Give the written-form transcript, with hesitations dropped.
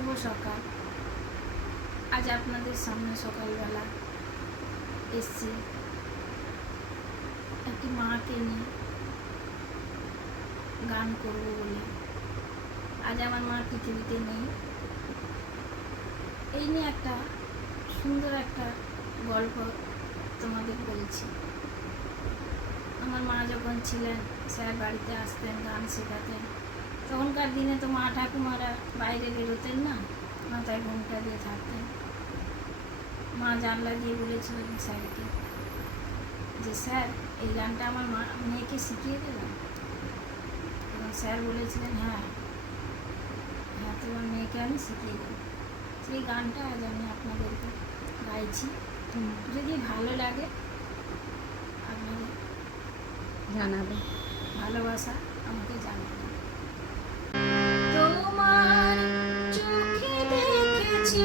শুভ সকাল। আজ আপনাদের সামনে সকালবেলা এসছি একটি মাকে নিয়ে গান করব বলে। আজ আমার মা পৃথিবীতে নেই, এই নিয়ে একটা সুন্দর একটা গল্প তোমাদের বলছি। আমার মা যখন ছিলেন, স্যার বাড়িতে আসতেন, গান শেখাতেন। তখনকার দিনে তো মা ঠাকুমারা বাইরে বেরোতেন না, মাথায় ঘোমটা দিয়ে থাকতেন। মা জানলা দিয়ে বলেছিলেন স্যারকে যে স্যার এই গানটা আমার মেয়েকে শিখিয়ে দেবেন। এবং স্যার বলেছিলেন হ্যাঁ হ্যাঁ তোমার মেয়েকে আমি শিখিয়ে দেব। সেই গানটা আজ আমি আপনাদেরকে গাইছি। যদি ভালো লাগে আপনাদের জানাবে, ভালোবাসা আমাকে জানাবেন। তোমার চোখে দেখেছি